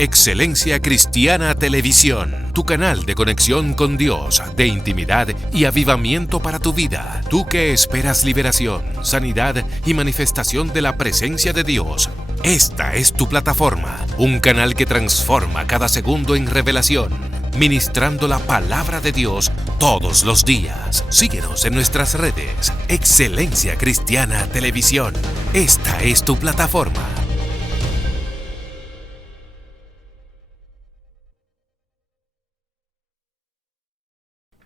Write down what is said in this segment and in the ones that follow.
Excelencia Cristiana Televisión, tu canal de conexión con Dios, de intimidad y avivamiento para tu vida. Tú que esperas liberación, sanidad y manifestación de la presencia de Dios. Esta es tu plataforma, un canal que transforma cada segundo en revelación, ministrando la palabra de Dios todos los días. Síguenos en nuestras redes. Excelencia Cristiana Televisión. Esta es tu plataforma.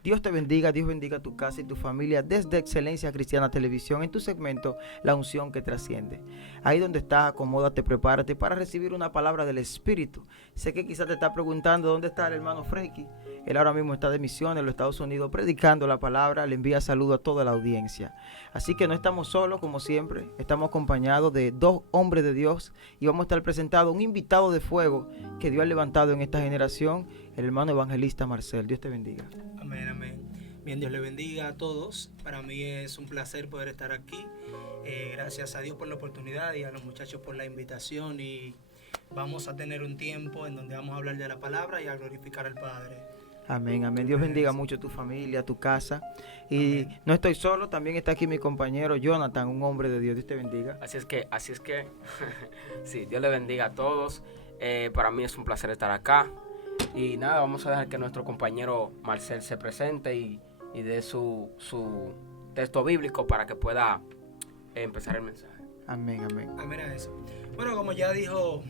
Dios te bendiga, Dios bendiga tu casa y tu familia desde Excelencia Cristiana Televisión en tu segmento La Unción que Trasciende. Ahí donde estás, acomódate, prepárate para recibir una palabra del Espíritu. Sé que quizás te estás preguntando dónde está el hermano Freiki. Él ahora mismo está de misión en los Estados Unidos predicando la palabra, le envía saludo a toda la audiencia. Así que no estamos solos como siempre, estamos acompañados de dos hombres de Dios y vamos a estar presentando un invitado de fuego que Dios ha levantado en esta generación, el hermano evangelista Marcel. Dios te bendiga. Amén, amén. Bien, Dios le bendiga a todos. Para mí es un placer poder estar aquí. Gracias a Dios por la oportunidad y a los muchachos por la invitación. Y vamos a tener un tiempo en donde vamos a hablar de la palabra y a glorificar al Padre. Amén, amén. Dios bendiga mucho a tu familia, tu casa. Y amén. No estoy solo, también está aquí mi compañero Jonathan, un hombre de Dios. Dios te bendiga. Así es que, sí, Dios le bendiga a todos. Para mí es un placer estar acá. Y nada, vamos a dejar que nuestro compañero Marcel se presente y dé su texto bíblico para que pueda empezar el mensaje. Amén, amén. Amén a eso. Bueno, como ya dijo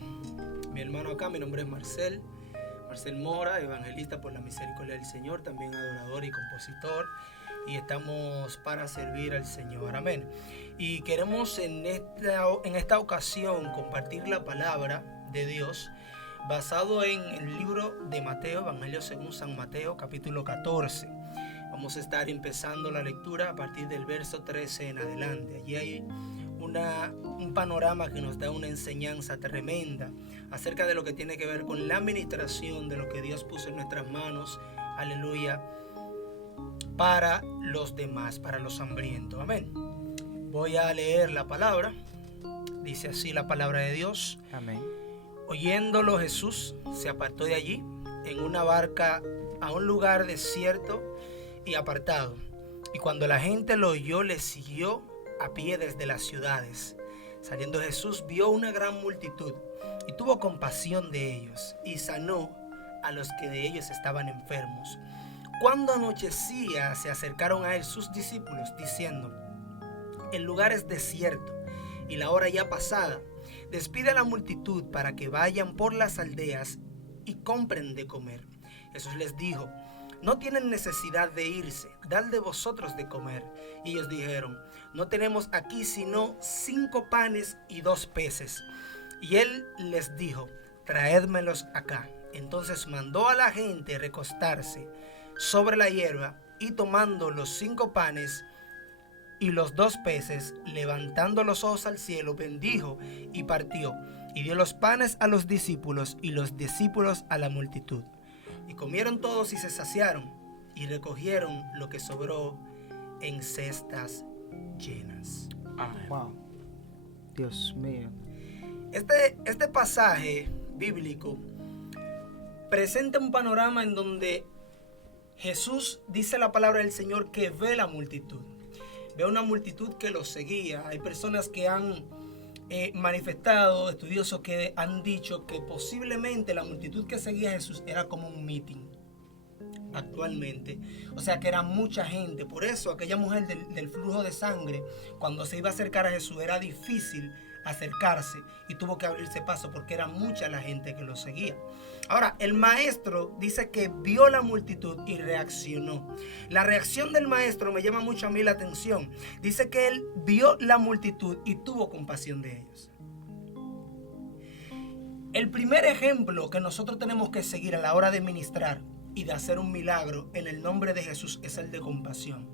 mi hermano acá, mi nombre es Marcel Mora, evangelista por la misericordia del Señor, también adorador y compositor, y estamos para servir al Señor. Amén. Y queremos en esta ocasión compartir la palabra de Dios basado en el libro de Mateo, Evangelio según San Mateo, capítulo 14. Vamos a estar empezando la lectura a partir del verso 13 en adelante. Allí hay un panorama que nos da una enseñanza tremenda acerca de lo que tiene que ver con la administración de lo que Dios puso en nuestras manos, aleluya, para los demás, para los hambrientos. Amén. Voy a leer la palabra. Dice así la palabra de Dios. Amén. Oyéndolo, Jesús se apartó de allí en una barca a un lugar desierto y apartado. Y cuando la gente lo oyó, le siguió a pie desde las ciudades. Saliendo Jesús, vio una gran multitud y tuvo compasión de ellos y sanó a los que de ellos estaban enfermos. Cuando anochecía, se acercaron a él sus discípulos, diciendo: el lugar es desierto y la hora ya pasada. Despide a la multitud para que vayan por las aldeas y compren de comer. Jesús les dijo: no tienen necesidad de irse, dad de vosotros de comer. Y ellos dijeron: no tenemos aquí sino 5 panes y 2 peces. Y él les dijo: traédmelos acá. Entonces mandó a la gente recostarse sobre la hierba, y tomando los 5 panes y los 2 peces, levantando los ojos al cielo, bendijo y partió, y dio los panes a los discípulos y los discípulos a la multitud. Y comieron todos y se saciaron, y recogieron lo que sobró en cestas llenas. Amén. Wow. Dios mío. Este pasaje bíblico presenta un panorama en donde Jesús, dice la palabra del Señor, que ve la multitud. Ve una multitud que lo seguía. Hay personas que han manifestado, estudiosos que han dicho que posiblemente la multitud que seguía a Jesús era como un meeting actualmente. O sea que era mucha gente. Por eso aquella mujer del flujo de sangre, cuando se iba a acercar a Jesús, era difícil acercarse y tuvo que abrirse paso porque era mucha la gente que lo seguía. Ahora, el maestro dice que vio la multitud y reaccionó. La reacción del maestro me llama mucho a mí la atención. Dice que él vio la multitud y tuvo compasión de ellos. El primer ejemplo que nosotros tenemos que seguir a la hora de ministrar y de hacer un milagro en el nombre de Jesús es el de compasión.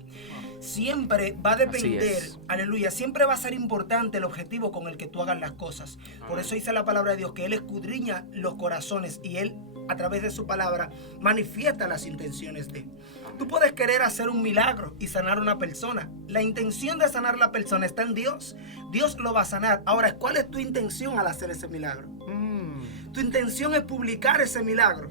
Siempre va a depender, aleluya, siempre va a ser importante el objetivo con el que tú hagas las cosas. Por eso dice la palabra de Dios que Él escudriña los corazones y Él, a través de su palabra, manifiesta las intenciones de Él. Tú puedes querer hacer un milagro y sanar a una persona. La intención de sanar a la persona está en Dios. Dios lo va a sanar. Ahora, ¿cuál es tu intención al hacer ese milagro? tu intención es publicar ese milagro.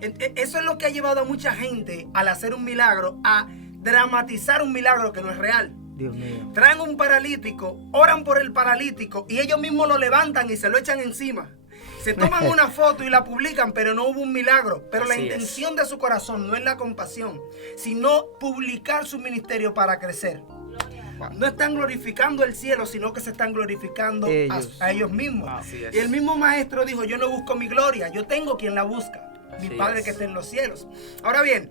Eso es lo que ha llevado a mucha gente al hacer un milagro a dramatizar un milagro que no es real. Dios mío. Traen un paralítico, oran por el paralítico y ellos mismos lo levantan y se lo echan encima. Se toman una foto y la publican, pero no hubo un milagro. Pero la intención de su corazón no es la compasión, sino publicar su ministerio para crecer. No están glorificando el cielo, sino que se están glorificando a ellos mismos. Y el mismo maestro dijo, yo no busco mi gloria, yo tengo quien la busca, mi Padre que está en los cielos. Ahora bien,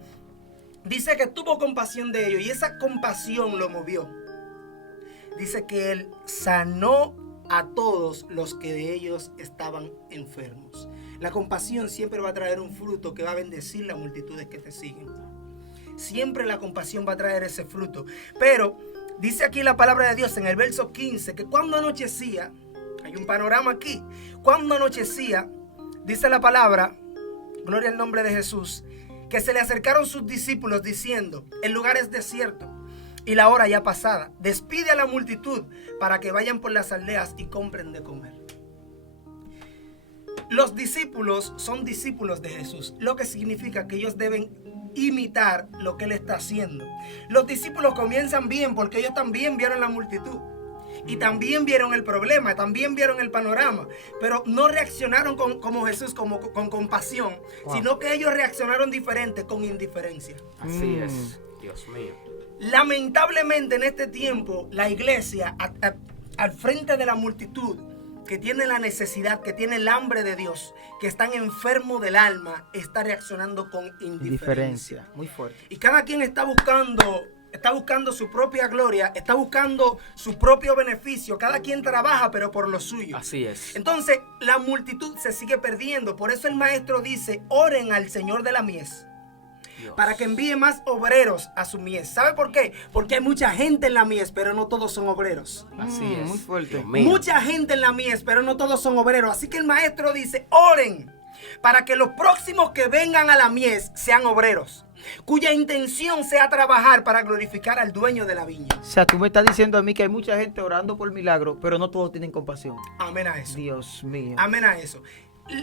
dice que tuvo compasión de ellos y esa compasión lo movió. Dice que él sanó a todos los que de ellos estaban enfermos. La compasión siempre va a traer un fruto que va a bendecir las multitudes que te siguen. Siempre la compasión va a traer ese fruto. Pero dice aquí la palabra de Dios en el verso 15 que cuando anochecía, hay un panorama aquí, cuando anochecía, dice la palabra, gloria al nombre de Jesús, que se le acercaron sus discípulos diciendo, el lugar es desierto y la hora ya pasada. Despide a la multitud para que vayan por las aldeas y compren de comer. Los discípulos son discípulos de Jesús, lo que significa que ellos deben imitar lo que él está haciendo. Los discípulos comienzan bien porque ellos también vieron la multitud y también vieron el problema, también vieron el panorama, pero no reaccionaron como Jesús, con compasión, sino que ellos reaccionaron diferente, con indiferencia. Así es, Dios mío. Lamentablemente en este tiempo la iglesia al frente de la multitud que tiene la necesidad, que tiene el hambre de Dios, que están enfermos del alma, está reaccionando con indiferencia. Muy fuerte. Y cada quien está buscando su propia gloria, está buscando su propio beneficio. Cada quien trabaja, pero por lo suyo. Así es. Entonces, la multitud se sigue perdiendo. Por eso el maestro dice, oren al Señor de la mies, Dios, para que envíe más obreros a su mies. ¿Sabe por qué? Porque hay mucha gente en la mies, pero no todos son obreros. Así es. Muy fuerte. Mucha gente en la mies, pero no todos son obreros. Así que el maestro dice, oren para que los próximos que vengan a la mies sean obreros, cuya intención sea trabajar para glorificar al dueño de la viña. O sea, tú me estás diciendo a mí que hay mucha gente orando por milagro, pero no todos tienen compasión. Amén a eso. Dios mío. Amén a eso.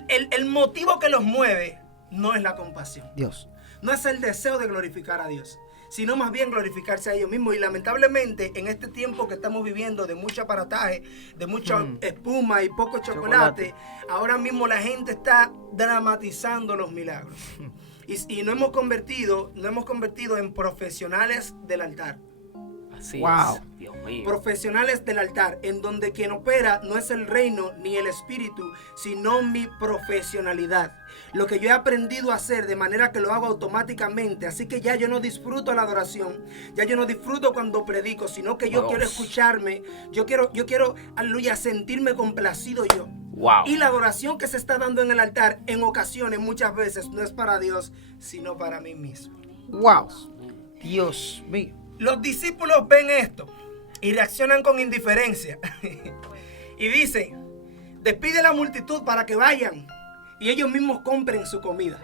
El motivo que los mueve no es la compasión. Dios. No es el deseo de glorificar a Dios, sino más bien glorificarse a ellos mismos. Y lamentablemente en este tiempo que estamos viviendo de mucho aparataje, de mucha espuma y poco chocolate, ahora mismo la gente está dramatizando los milagros. Y nos hemos convertido en profesionales del altar. Así wow. Es, Dios mío. Profesionales del altar, en donde quien opera no es el reino ni el espíritu, sino mi profesionalidad. Lo que yo he aprendido a hacer de manera que lo hago automáticamente. Así que ya yo no disfruto la adoración, ya yo no disfruto cuando predico, sino que yo quiero escucharme, yo quiero, aleluya, sentirme complacido yo. Wow. Y la adoración que se está dando en el altar, en ocasiones, muchas veces, no es para Dios, sino para mí mismo. Wow. Dios mío. Los discípulos ven esto y reaccionan con indiferencia. Y dicen, despide a la multitud para que vayan y ellos mismos compren su comida.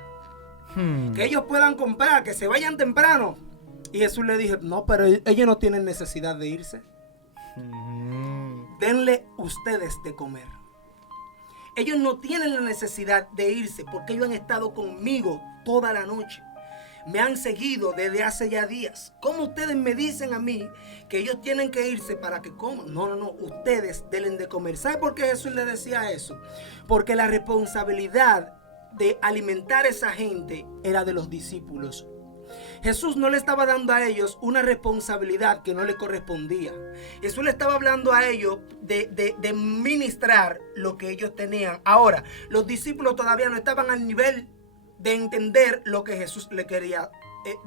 Que ellos puedan comprar, que se vayan temprano. Y Jesús le dijo, no, pero ellos no tienen necesidad de irse. Denle ustedes de comer. Ellos no tienen la necesidad de irse porque ellos han estado conmigo toda la noche. Me han seguido desde hace ya días. ¿Cómo ustedes me dicen a mí que ellos tienen que irse para que coman? No. Ustedes denle de comer. ¿Sabe por qué Jesús le decía eso? Porque la responsabilidad de alimentar a esa gente era de los discípulos. Jesús no le estaba dando a ellos una responsabilidad que no le correspondía. Jesús le estaba hablando a ellos de ministrar lo que ellos tenían. Ahora, los discípulos todavía no estaban al nivel de entender lo que Jesús le quería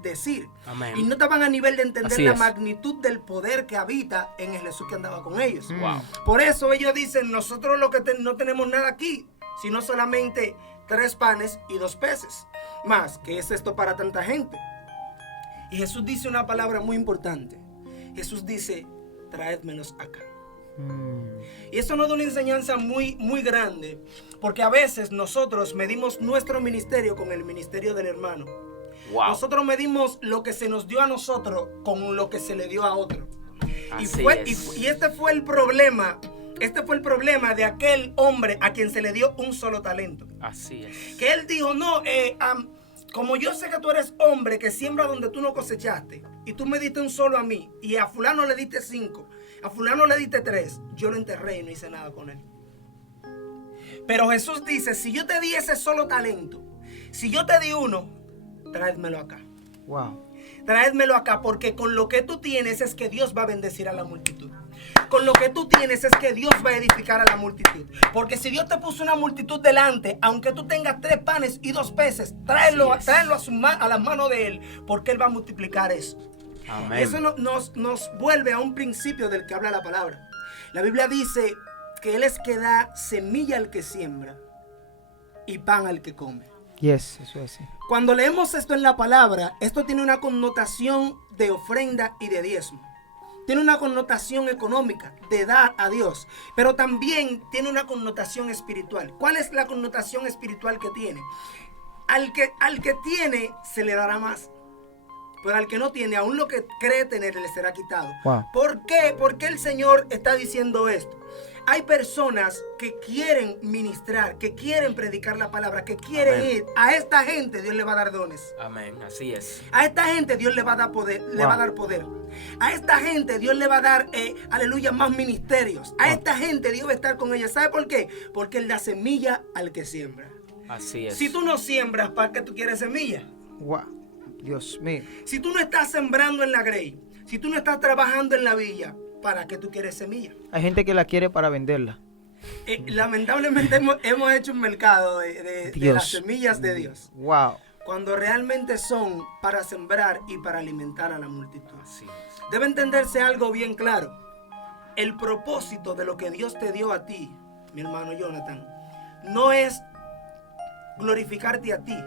decir. Amén. Y no estaban a nivel de entender Así la es. magnitud del poder que habita en el Jesús que andaba con ellos. Wow. Por eso ellos dicen, nosotros no tenemos nada aquí, sino solamente 3 panes y 2 peces. Más, ¿qué es esto para tanta gente? Y Jesús dice una palabra muy importante. Jesús dice, traédmelos acá. Y eso nos da una enseñanza muy, muy grande, porque a veces nosotros medimos nuestro ministerio con el ministerio del hermano. Wow. Nosotros medimos lo que se nos dio a nosotros con lo que se le dio a otro. Así Y este fue el problema Este fue el problema de aquel hombre a quien se le dio un solo talento. Así es. Que él dijo, no, como yo sé que tú eres hombre que siembra donde tú no cosechaste, y tú me diste un solo a mí, y a fulano le diste 5, a fulano le diste 3, yo lo enterré y no hice nada con él. Pero Jesús dice, si yo te di ese solo talento, si yo te di uno, tráedmelo acá. Wow. Tráedmelo acá, porque con lo que tú tienes es que Dios va a bendecir a la multitud. Con lo que tú tienes es que Dios va a edificar a la multitud. Porque si Dios te puso una multitud delante, aunque tú tengas 3 panes y 2 peces, tráelo a las manos de Él, porque Él va a multiplicar eso. Amén. Eso nos vuelve a un principio del que habla la palabra. La Biblia dice que Él es que da semilla al que siembra y pan al que come. Yes, eso es así. Cuando leemos esto en la palabra, esto tiene una connotación de ofrenda y de diezmo. Tiene una connotación económica, de dar a Dios, pero también tiene una connotación espiritual. ¿Cuál es la connotación espiritual que tiene? Al que tiene, se le dará más. Pero al que no tiene, aún lo que cree tener, le será quitado. Wow. ¿Por qué? ¿Por qué el Señor está diciendo esto? Hay personas que quieren ministrar, que quieren predicar la palabra, que quieren Amén. ir. A esta gente Dios le va a dar dones. Amén, así es. A esta gente Dios le va a dar poder. Le va a dar poder. A esta gente Dios le va a dar, aleluya, más ministerios. A esta gente Dios va a estar con ella. ¿Sabe por qué? Porque Él da semilla al que siembra. Así es. Si tú no siembras, ¿para qué tú quieres semilla? Wow. Dios mío. Si tú no estás sembrando en la grey, si tú no estás trabajando en la villa, ¿para qué tú quieres semilla? Hay gente que la quiere para venderla. Lamentablemente hemos hecho un mercado de las semillas de Dios. Wow. Cuando realmente son para sembrar y para alimentar a la multitud. Así es. Debe entenderse algo bien claro. El propósito de lo que Dios te dio a ti, mi hermano Jonathan, no es glorificarte a ti,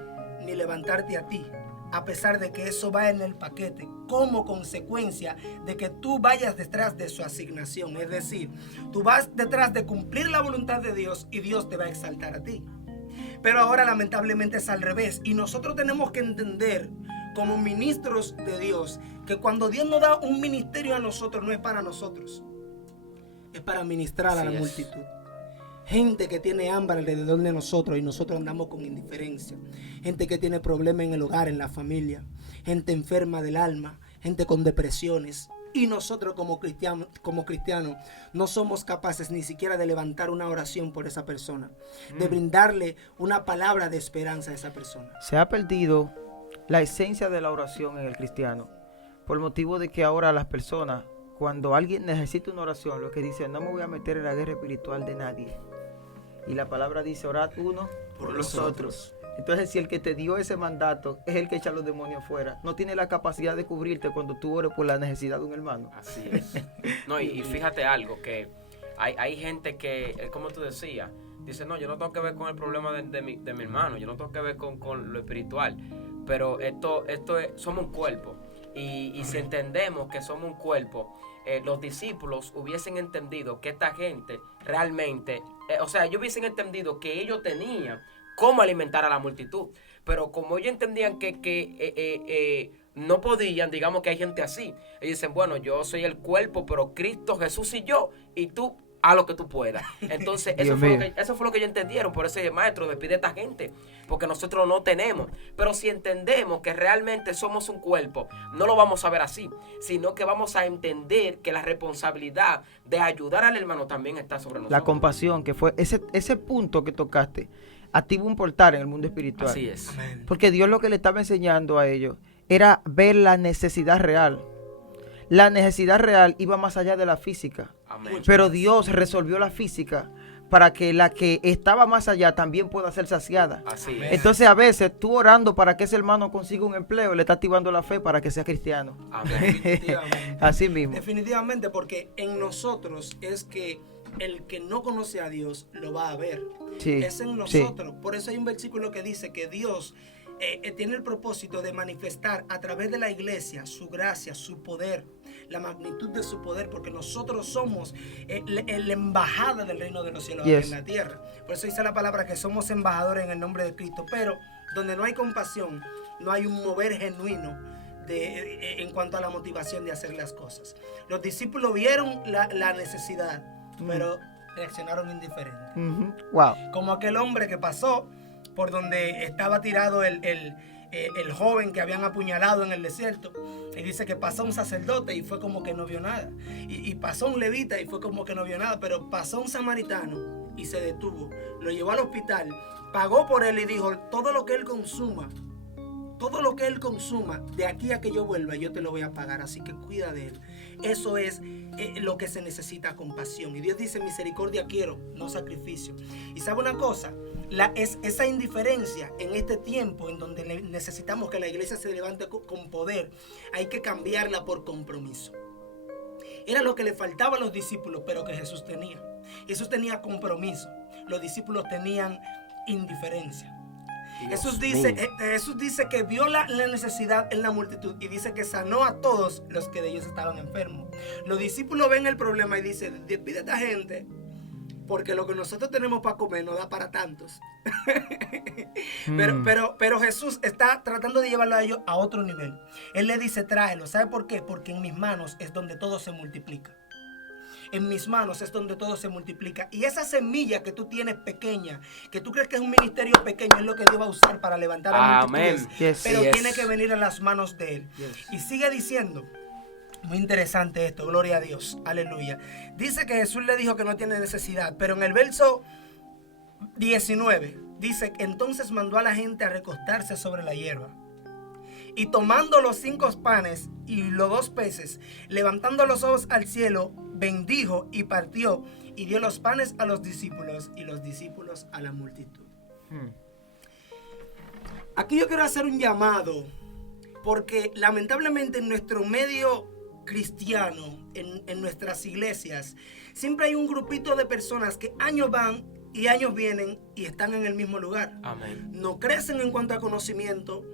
ni levantarte a ti, a pesar de que eso va en el paquete, como consecuencia de que tú vayas detrás de su asignación. Es decir, tú vas detrás de cumplir la voluntad de Dios y Dios te va a exaltar a ti. Pero ahora lamentablemente es al revés, y nosotros tenemos que entender como ministros de Dios que cuando Dios nos da un ministerio a nosotros, no es para nosotros, es para ministrar a la multitud. Gente que tiene hambre alrededor de nosotros y nosotros andamos con indiferencia. Gente que tiene problemas en el hogar, en la familia. Gente enferma del alma. Gente con depresiones. Y nosotros como cristianos no somos capaces ni siquiera de levantar una oración por esa persona. De brindarle una palabra de esperanza a esa persona. Se ha perdido la esencia de la oración en el cristiano. Por motivo de que ahora las personas, cuando alguien necesita una oración, lo que dicen, no me voy a meter en la guerra espiritual de nadie. Y la palabra dice, orad uno por los otros. Entonces, si el que te dio ese mandato es el que echa a los demonios fuera, no tiene la capacidad de cubrirte cuando tú ores por la necesidad de un hermano. Así es. No, y fíjate algo, que hay gente que, como tú decías, dice, no, yo no tengo que ver con el problema de mi hermano, yo no tengo que ver con lo espiritual, pero esto es, somos un cuerpo. Y si entendemos que somos un cuerpo, los discípulos hubiesen entendido que esta gente realmente, ellos hubiesen entendido que ellos tenían cómo alimentar a la multitud, pero como ellos entendían que no podían, digamos que hay gente así, ellos dicen, bueno, yo soy el cuerpo, pero Cristo, Jesús y yo, y tú haz lo que tú puedas. Entonces eso fue lo que ellos entendieron. Por eso dije, maestro, despide a esta gente, porque nosotros no tenemos. Pero si entendemos que realmente somos un cuerpo, no lo vamos a ver así, sino que vamos a entender que la responsabilidad de ayudar al hermano también está sobre nosotros. La compasión, que fue ese punto que tocaste, activa un portal en el mundo espiritual. Así es. Amén. Porque Dios lo que le estaba enseñando a ellos era ver la necesidad real. La necesidad real iba más allá de la física. Amén. Pero Dios resolvió la física para que la que estaba más allá también pueda ser saciada. Así Amén. es. Entonces a veces tú orando para que ese hermano consiga un empleo, le está activando la fe para que sea cristiano. Amén. Definitivamente. Así mismo. Definitivamente, porque en nosotros es que el que no conoce a Dios lo va a ver. Sí, Es en nosotros. Por eso hay un versículo que dice que Dios tiene el propósito de manifestar a través de la iglesia su gracia, su poder, la magnitud de su poder, porque nosotros somos la embajada del reino de los cielos aquí en la tierra. Por eso dice la palabra que somos embajadores en el nombre de Cristo. Pero donde no hay compasión, no hay un mover genuino en cuanto a la motivación de hacer las cosas. Los discípulos vieron la necesidad, pero reaccionaron indiferente. Wow. Como aquel hombre que pasó por donde estaba tirado el joven que habían apuñalado en el desierto. Y dice que pasó un sacerdote y fue como que no vio nada. Y pasó un levita y fue como que no vio nada. Pero pasó un samaritano y se detuvo. Lo llevó al hospital, pagó por él y dijo, todo lo que él consuma, de aquí a que yo vuelva, yo te lo voy a pagar. Así que cuida de él. Eso es lo que se necesita, compasión. Y Dios dice, misericordia quiero, no sacrificio. Y sabe una cosa, esa indiferencia en este tiempo en donde necesitamos que la iglesia se levante con poder, hay que cambiarla por compromiso. Era lo que le faltaba a los discípulos, pero que Jesús tenía. Jesús tenía compromiso. Los discípulos tenían indiferencia. Jesús dice que vio la necesidad en la multitud y dice que sanó a todos los que de ellos estaban enfermos. Los discípulos ven el problema y dicen, despide a esta gente porque lo que nosotros tenemos para comer no da para tantos. Pero Jesús está tratando de llevarlo a ellos a otro nivel. Él le dice, tráelo. ¿Sabe por qué? Porque en mis manos es donde todo se multiplica. En mis manos es donde todo se multiplica. Y esa semilla que tú tienes pequeña, que tú crees que es un ministerio pequeño, es lo que Dios va a usar para levantar a multitudes. Yes. Pero Yes. tiene que venir a las manos de Él. Yes. Y sigue diciendo, muy interesante esto, gloria a Dios, aleluya. Dice que Jesús le dijo que no tiene necesidad, pero en el verso 19 dice, entonces mandó a la gente a recostarse sobre la hierba. Y tomando los 5 panes y los 2 peces, levantando los ojos al cielo, bendijo y partió y dio los panes a los discípulos y los discípulos a la multitud. Aquí yo quiero hacer un llamado porque lamentablemente en nuestro medio cristiano, en nuestras iglesias, siempre hay un grupito de personas que años van y años vienen y están en el mismo lugar. Amén. No crecen en cuanto a conocimiento.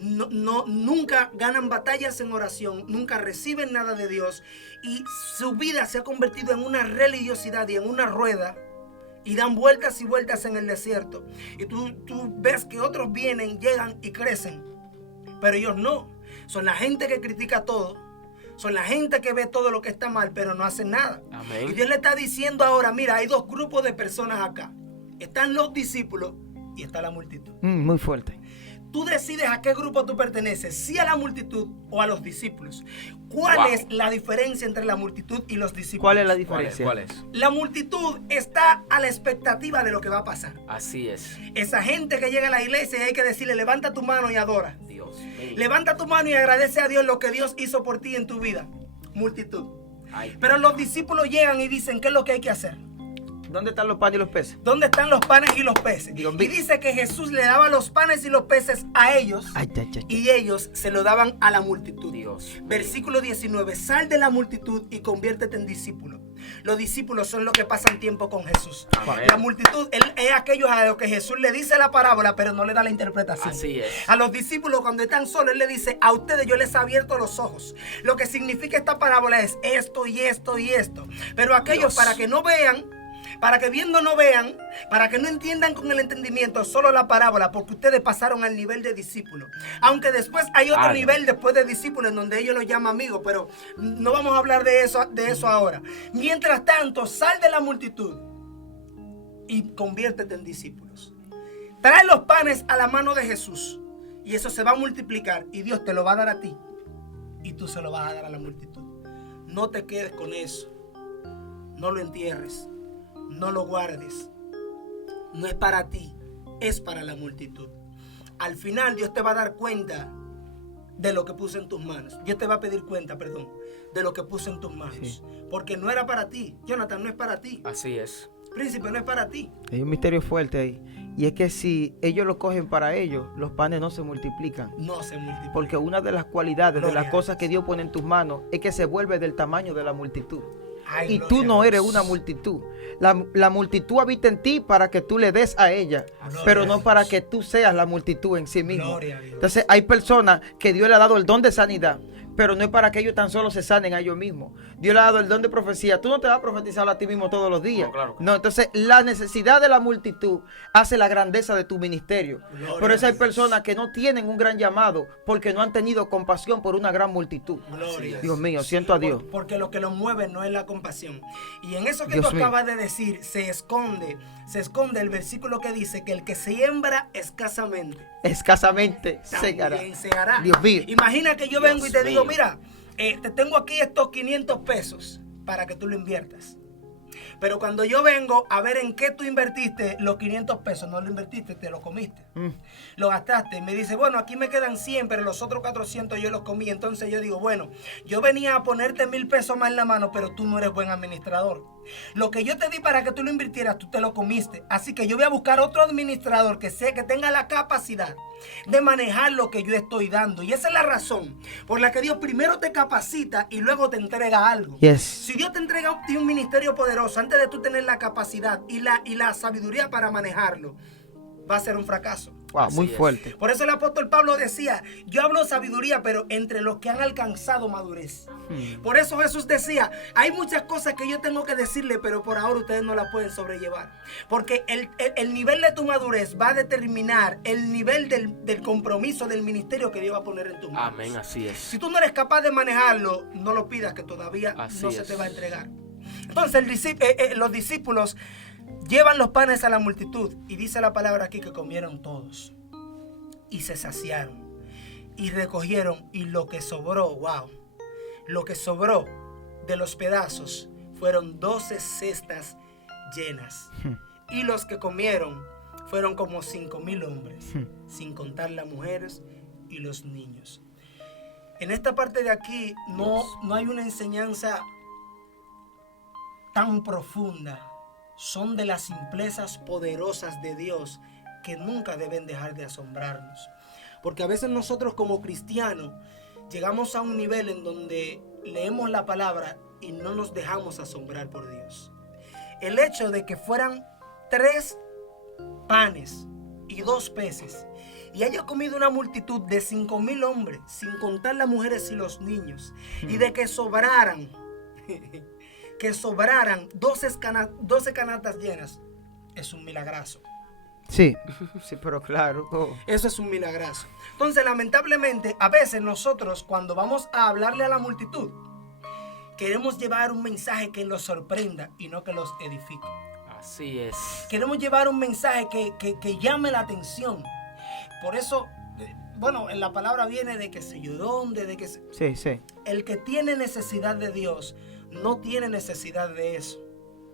Nunca ganan batallas en oración, nunca reciben nada de Dios y su vida se ha convertido en una religiosidad y en una rueda y dan vueltas y vueltas en el desierto. Y tú ves que otros vienen, llegan y crecen, pero ellos no. Son la gente que critica todo, son la gente que ve todo lo que está mal, pero no hacen nada. Amén. Y Dios le está diciendo ahora, mira, hay 2 grupos de personas acá. Están los discípulos y está la multitud. Muy fuerte. Tú decides a qué grupo tú perteneces, si a la multitud o a los discípulos. ¿Cuál es la diferencia entre la multitud y los discípulos? ¿Cuál es la ¿Cuál es? diferencia? ¿Cuál es? La multitud está a la expectativa de lo que va a pasar. Así es. Esa gente que llega a la iglesia y hay que decirle, levanta tu mano y adora. Dios mío. Levanta tu mano y agradece a Dios lo que Dios hizo por ti en tu vida. Multitud. Ay, Pero los discípulos llegan y dicen, ¿qué es lo que hay que hacer? ¿Dónde están los panes y los peces? ¿Dónde están los panes y los peces? Dios Y mío. dice que Jesús le daba los panes y los peces a ellos. Ay. Y ellos se lo daban a la multitud. Dios mío. Versículo 19. Sal de la multitud y conviértete en discípulo. Los discípulos son los que pasan tiempo con Jesús. Amén. La multitud es aquellos a los que Jesús le dice la parábola, pero no le da la interpretación. Así es. A los discípulos cuando están solos, Él le dice, a ustedes yo les he abierto los ojos. Lo que significa esta parábola es esto y esto y esto. Pero aquellos Dios. para que no vean, para que viendo no vean, para que no entiendan con el entendimiento solo la parábola, porque ustedes pasaron al nivel de discípulo. Aunque después hay otro nivel después de discípulo en donde ellos los llaman amigos, pero no vamos a hablar de eso ahora. Mientras tanto, sal de la multitud y conviértete en discípulos. Trae los panes a la mano de Jesús y eso se va a multiplicar y Dios te lo va a dar a ti y tú se lo vas a dar a la multitud. No te quedes con eso. No lo entierres. No lo guardes. No es para ti, es para la multitud. Al final Dios te va a dar cuenta de lo que puso en tus manos. Dios te va a pedir cuenta, de lo que puso en tus manos. Sí. Porque no era para ti. Jonathan, no es para ti. Así es. Príncipe, no es para ti. Hay un misterio fuerte ahí. Y es que si ellos lo cogen para ellos, los panes no se multiplican. No se multiplica. Porque una de las cualidades, de Gloria las a cosas Dios. que Dios pone en tus manos, es que se vuelve del tamaño de la multitud. Ay, Y gloria tú no a eres Dios. una multitud. La multitud habita en ti para que tú le des a ella, Gloria pero a no Dios. para que tú seas la multitud en sí mismo. Gloria a Dios. Entonces hay personas que Dios le ha dado el don de sanidad, pero no es para que ellos tan solo se sanen a ellos mismos. Dios le ha dado el don de profecía. Tú no te vas a profetizar a ti mismo todos los días. No, claro. No, entonces la necesidad de la multitud hace la grandeza de tu ministerio. Gloria Por eso a hay Dios. personas que no tienen un gran llamado porque no han tenido compasión por una gran multitud. Gloria. Dios mío, siento a Dios. Porque lo que lo mueve no es la compasión. Y en eso que Dios tú mío. acabas de decir, se esconde el versículo que dice que el que siembra escasamente, Escasamente segará. también segará. Dios mío. Imagina que yo vengo y te Dios digo, mío. mira, te tengo aquí estos 500 pesos para que tú lo inviertas. Pero cuando yo vengo a ver en qué tú invertiste los 500 pesos, no lo invertiste, te lo comiste. Lo gastaste. Me dice, bueno, aquí me quedan 100, pero los otros 400 yo los comí. Entonces yo digo, bueno, yo venía a ponerte 1,000 pesos más en la mano, pero tú no eres buen administrador. Lo que yo te di para que tú lo invirtieras, tú te lo comiste. Así que yo voy a buscar otro administrador que sé que tenga la capacidad de manejar lo que yo estoy dando. Y esa es la razón por la que Dios primero te capacita y luego te entrega algo. Yes. Si Dios te entrega un ministerio poderoso antes de tú tener la capacidad y la sabiduría para manejarlo, va a ser un fracaso. Wow, Así muy es. fuerte. Por eso el apóstol Pablo decía, yo hablo sabiduría, pero entre los que han alcanzado madurez. Por eso Jesús decía, hay muchas cosas que yo tengo que decirle, pero por ahora ustedes no las pueden sobrellevar. Porque el nivel de tu madurez va a determinar el nivel del compromiso del ministerio que Dios va a poner en tu manos. Amén, así es. Si tú no eres capaz de manejarlo, no lo pidas, que todavía Así no se es. te va a entregar. Entonces los discípulos llevan los panes a la multitud y dice la palabra aquí que comieron todos y se saciaron y recogieron, y lo que sobró, wow, lo que sobró de los pedazos fueron 12 cestas llenas. Y los que comieron fueron como 5,000 hombres, sin contar las mujeres y los niños. En esta parte de aquí no hay una enseñanza tan profunda. Son de las simplezas poderosas de Dios que nunca deben dejar de asombrarnos. Porque a veces nosotros como cristianos llegamos a un nivel en donde leemos la palabra y no nos dejamos asombrar por Dios. El hecho de que fueran 3 panes y 2 peces y haya comido una multitud de 5,000 hombres, sin contar las mujeres y los niños, y de que sobraran 12 canastas llenas, es un milagrazo. Sí, sí, pero claro. Oh. Eso es un milagrazo. Entonces, lamentablemente, a veces nosotros, cuando vamos a hablarle a la multitud, queremos llevar un mensaje que los sorprenda y no que los edifique. Así es. Queremos llevar un mensaje que llame la atención. Por eso, bueno, en la palabra viene de que sé yo dónde, de que Sí, sí. el que tiene necesidad de Dios no tiene necesidad de eso.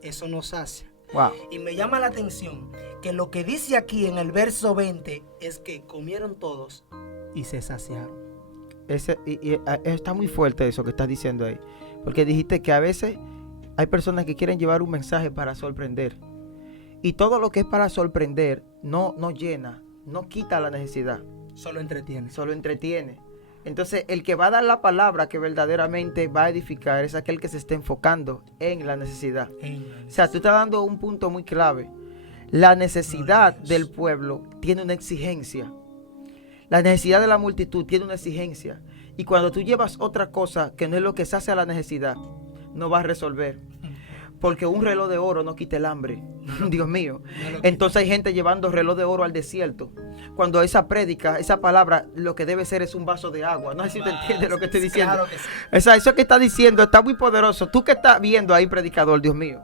Eso nos sacia. Wow. Y me llama la atención que lo que dice aquí en el verso 20 es que comieron todos y se saciaron. Está muy fuerte eso que estás diciendo ahí. Porque dijiste que a veces hay personas que quieren llevar un mensaje para sorprender. Y todo lo que es para sorprender no llena, no quita la necesidad, Solo entretiene. solo entretiene. Entonces, el que va a dar la palabra que verdaderamente va a edificar es aquel que se está enfocando en la necesidad. O sea, tú estás dando un punto muy clave. La necesidad del pueblo tiene una exigencia. La necesidad de la multitud tiene una exigencia. Y cuando tú llevas otra cosa que no es lo que se hace a la necesidad, no va a resolver. Porque un reloj de oro no quita el hambre. Dios mío. Entonces hay gente llevando reloj de oro al desierto. Cuando esa prédica, esa palabra, lo que debe ser es un vaso de agua. No sé si te entiendes lo que estoy diciendo. Claro que sí. O sea, eso que está diciendo está muy poderoso. Tú que estás viendo ahí, predicador, Dios mío,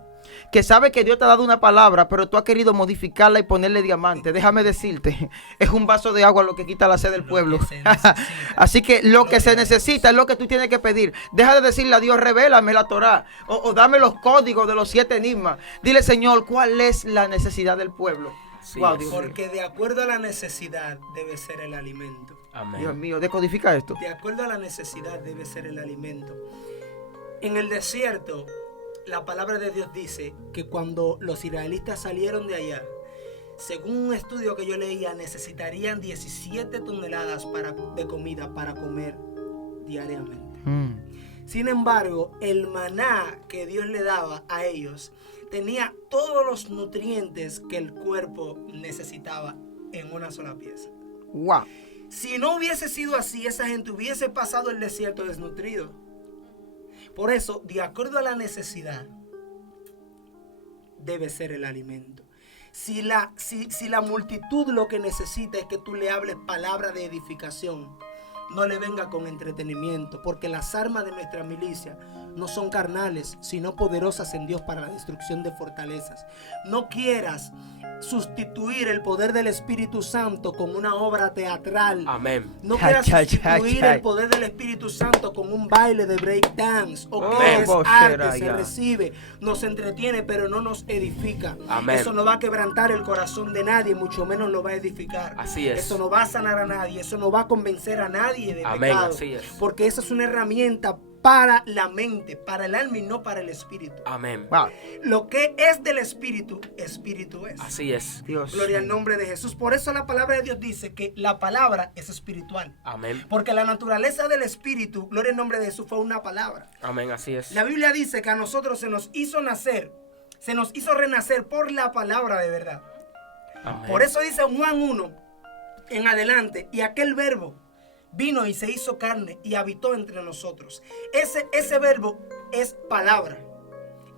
que sabe que Dios te ha dado una palabra, pero tú has querido modificarla y ponerle diamante. Déjame decirte, es un vaso de agua lo que quita la sed del pueblo. que se necesita. Así que lo que se necesita es lo que tú tienes que pedir. Deja de decirle a Dios, revélame la Torá, o dame los códigos de los 7 enigmas. Dile, Señor, ¿cuál es la necesidad del pueblo? Sí, Wow, es. Dios mío. Porque de acuerdo a la necesidad debe ser el alimento. Amén. Dios mío, decodifica esto. De acuerdo a la necesidad debe ser el alimento. En el desierto, la palabra de Dios dice que cuando los israelitas salieron de allá, según un estudio que yo leía, necesitarían 17 toneladas de comida para comer diariamente. Sin embargo, el maná que Dios le daba a ellos tenía todos los nutrientes que el cuerpo necesitaba en una sola pieza. Wow. Si no hubiese sido así, esa gente hubiese pasado el desierto desnutrido. Por eso, de acuerdo a la necesidad, debe ser el alimento. Si la multitud lo que necesita es que tú le hables palabra de edificación, no le venga con entretenimiento, porque las armas de nuestra milicia no son carnales, sino poderosas en Dios para la destrucción de fortalezas. No quieras sustituir el poder del Espíritu Santo con una obra teatral. Amén. No quieras sustituir el poder del Espíritu Santo con un baile de break dance. O que es arte, se recibe, nos entretiene, pero no nos edifica. Amén. Eso no va a quebrantar el corazón de nadie, mucho menos lo va a edificar. Así es. Eso no va a sanar a nadie, eso no va a convencer a nadie de Amén. pecado. Así es. Porque esa es una herramienta para la mente, para el alma y no para el espíritu. Amén. Wow. Lo que es del espíritu, espíritu es. Así es. Dios. Gloria al nombre de Jesús. Por eso la palabra de Dios dice que la palabra es espiritual. Amén. Porque la naturaleza del espíritu, gloria al nombre de Jesús, fue una palabra. Amén. Así es. La Biblia dice que a nosotros se nos hizo nacer, se nos hizo renacer por la palabra de verdad. Amén. Por eso dice Juan 1 en adelante, y aquel verbo vino y se hizo carne y habitó entre nosotros. Ese verbo es palabra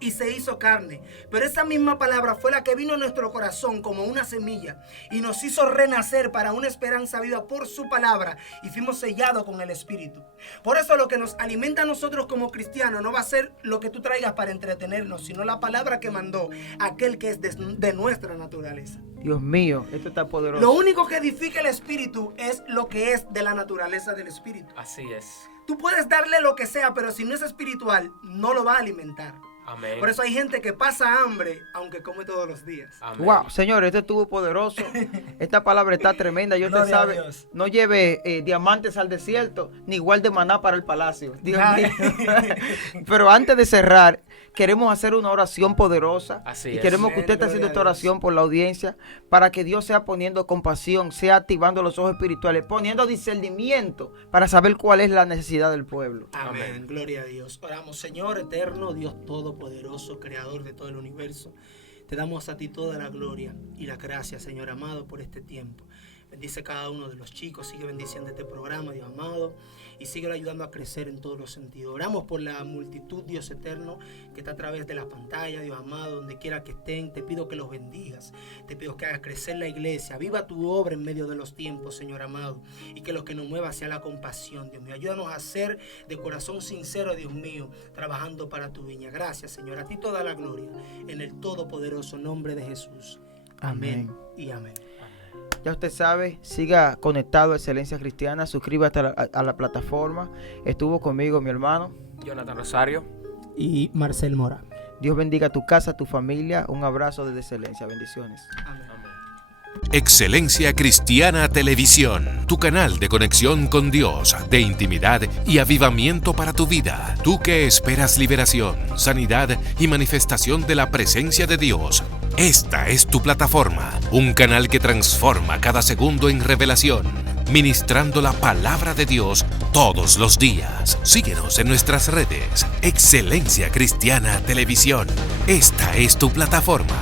y se hizo carne. Pero esa misma palabra fue la que vino a nuestro corazón como una semilla y nos hizo renacer para una esperanza viva por su palabra y fuimos sellados con el Espíritu. Por eso lo que nos alimenta a nosotros como cristianos no va a ser lo que tú traigas para entretenernos, sino la palabra que mandó aquel que es de nuestra naturaleza. Dios mío, esto está poderoso. Lo único que edifica el Espíritu es lo que es de la naturaleza del Espíritu. Así es. Tú puedes darle lo que sea, pero si no es espiritual, no lo va a alimentar. Amén. Por eso hay gente que pasa hambre, aunque come todos los días. Amén. Wow, señor, este estuvo poderoso. Esta palabra está tremenda. Y usted Gloria a sabe, Dios. no lleve diamantes al desierto, ni guarde maná para el palacio. Dios mío. Pero antes de cerrar, queremos hacer una oración poderosa. Así y es. queremos que Amén, usted esté haciendo gloria esta a Dios. oración por la audiencia, para que Dios sea poniendo compasión, sea activando los ojos espirituales, poniendo discernimiento para saber cuál es la necesidad del pueblo. Amén. Amén. Gloria a Dios. Oramos, Señor eterno, Dios todopoderoso, creador de todo el universo. Te damos a ti toda la gloria y la gracia, Señor amado, por este tiempo. Bendice cada uno de los chicos, sigue bendiciendo este programa, Dios amado, y sigue ayudando a crecer en todos los sentidos. Oramos por la multitud, Dios eterno, que está a través de las pantallas, Dios amado, donde quiera que estén. Te pido que los bendigas, te pido que hagas crecer la iglesia, viva tu obra en medio de los tiempos, Señor amado, y que lo que nos mueva sea la compasión, Dios mío. Ayúdanos a ser de corazón sincero, Dios mío, trabajando para tu viña. Gracias, Señor, a ti toda la gloria, en el todopoderoso nombre de Jesús. Amén, y amén. Ya usted sabe, siga conectado a Excelencia Cristiana, suscríbete a la plataforma. Estuvo conmigo mi hermano Jonathan Rosario. Y Marcel Mora. Dios bendiga tu casa, tu familia. Un abrazo desde Excelencia. Bendiciones. Amén. Excelencia Cristiana Televisión, tu canal de conexión con Dios, de intimidad y avivamiento para tu vida. Tú que esperas liberación, sanidad y manifestación de la presencia de Dios. Esta es tu plataforma, un canal que transforma cada segundo en revelación, ministrando la palabra de Dios todos los días. Síguenos en nuestras redes. Excelencia Cristiana Televisión. Esta es tu plataforma.